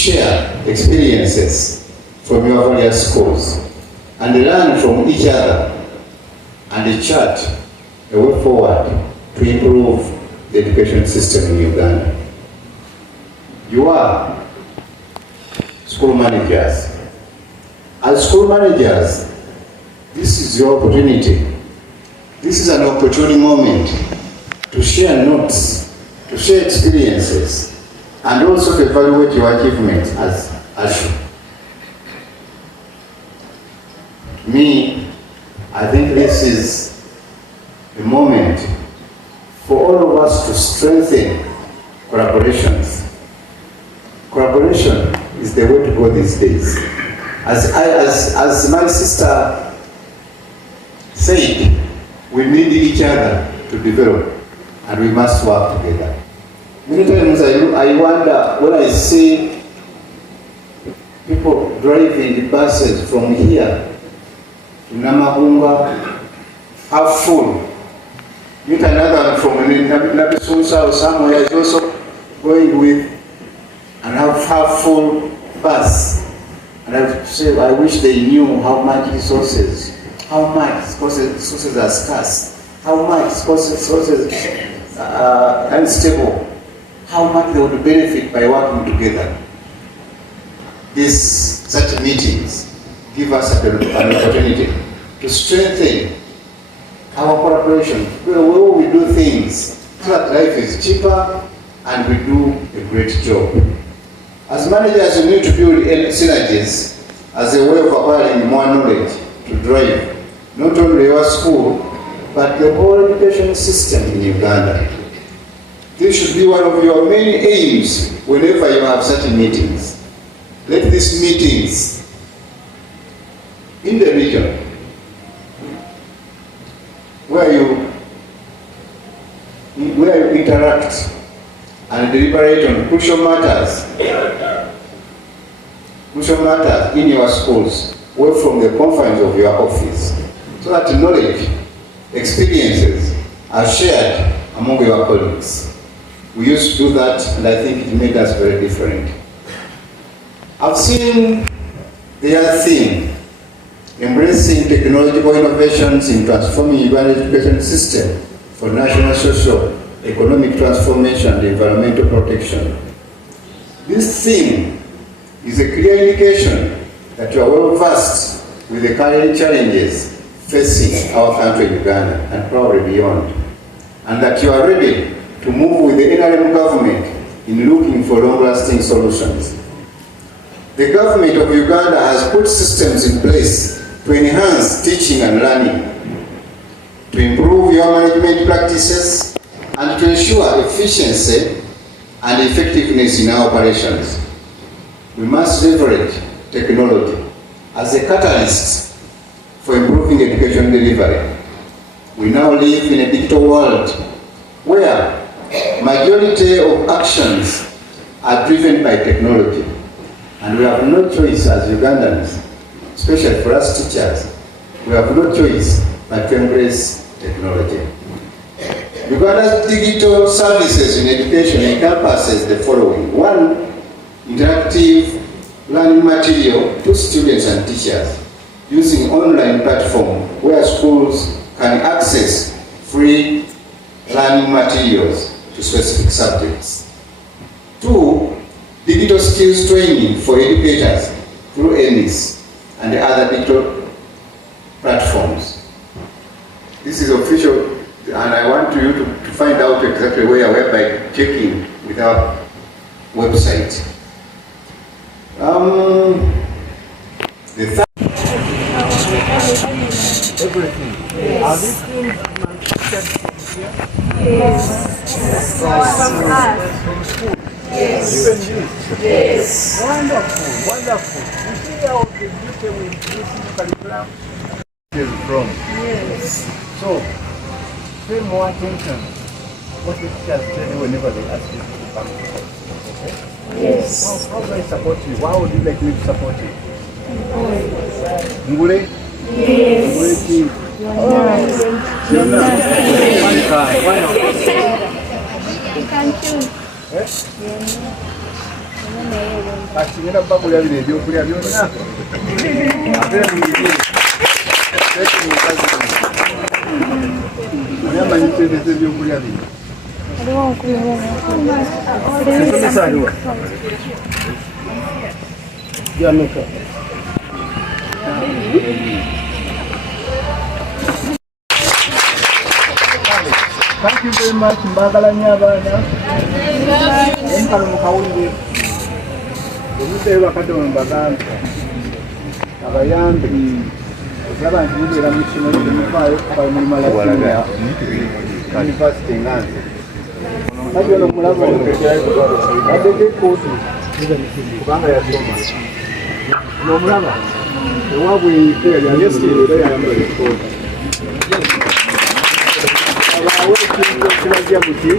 share experiences from your various schools and learn from each other and chart a way forward to improve the education system in Uganda. You are school managers. As school managers, this is your opportunity. This is an opportune moment to share notes, to share experiences, and also to evaluate your achievements as you. Me, I think this is the moment for all of us to strengthen collaborations. Collaboration is the way to go these days. As my sister said, we need each other to develop, and we must work together. Many times I wonder when I see people driving the buses from here to Namahunga, half full. Meet another one from Nabisunsa or somewhere is also going with and have half full bus. And I say, I wish they knew how much resources, resources are scarce, how much resources are unstable, how much they would benefit by working together. Such meetings give us an opportunity to strengthen our cooperation, where we do things so that life is cheaper and we do a great job. As managers, we need to build synergies as a way of acquiring more knowledge to drive not only your school, but the whole education system in Uganda. This should be one of your main aims whenever you have such meetings. Let these meetings in the region where you interact and deliberate on crucial matters in your schools, away from the confines of your office, so that knowledge, experiences are shared among your colleagues. We used to do that, and I think it made us very different. I've seen their theme, embracing technological innovations in transforming Uganda's education system for national, social, economic transformation and environmental protection. This theme is a clear indication that you are well versed with the current challenges facing our country, Uganda, and probably beyond, and that you are ready to move with the NRM government in looking for long-lasting solutions. The government of Uganda has put systems in place to enhance teaching and learning, to improve your management practices, and to ensure efficiency and effectiveness in our operations. We must leverage technology as a catalyst for improving education delivery. We now live in a digital world where majority of actions are driven by technology, and we have no choice as Ugandans, especially for us teachers, we have no choice but to embrace technology. Uganda's digital services in education encompasses the following. 1, interactive learning material to students and teachers using online platform where schools can access free learning materials to specific subjects. 2, digital skills training for educators through ENIS and other digital platforms. This is official, and I want you to find out exactly where by checking with our website. Everything. Yes. Are these things manufactured here? Yes. From us. From school? Yes. Even this? Yes. Wonderful, wonderful. You see how the beauty with this curriculum is from? Yes. So, pay more attention what the teachers tell you whenever they ask you to come. Okay? Yes. How do I support you? Why would you like me to support you? Ngule? Yes. Ngule ki? You can choose. Ngenda bakulya bino ebyokulya byonna. Amanyi ssente ebyokulya bino. Thank you very much. Mbagala nnyo abaana. Empalo mukawulire. Omuteeba Katonda bagambe. Abayambi. Okulaba nti mubeera mu kisomo ky'emufaayo okukola omulimu alagirira. University Nganze. Kati ono mulaba addeko ekkooti kubanga yasoma. N'omulaba ewaabwe yali ayambala ekkooti. Abaawe ekintu ekirajja muti.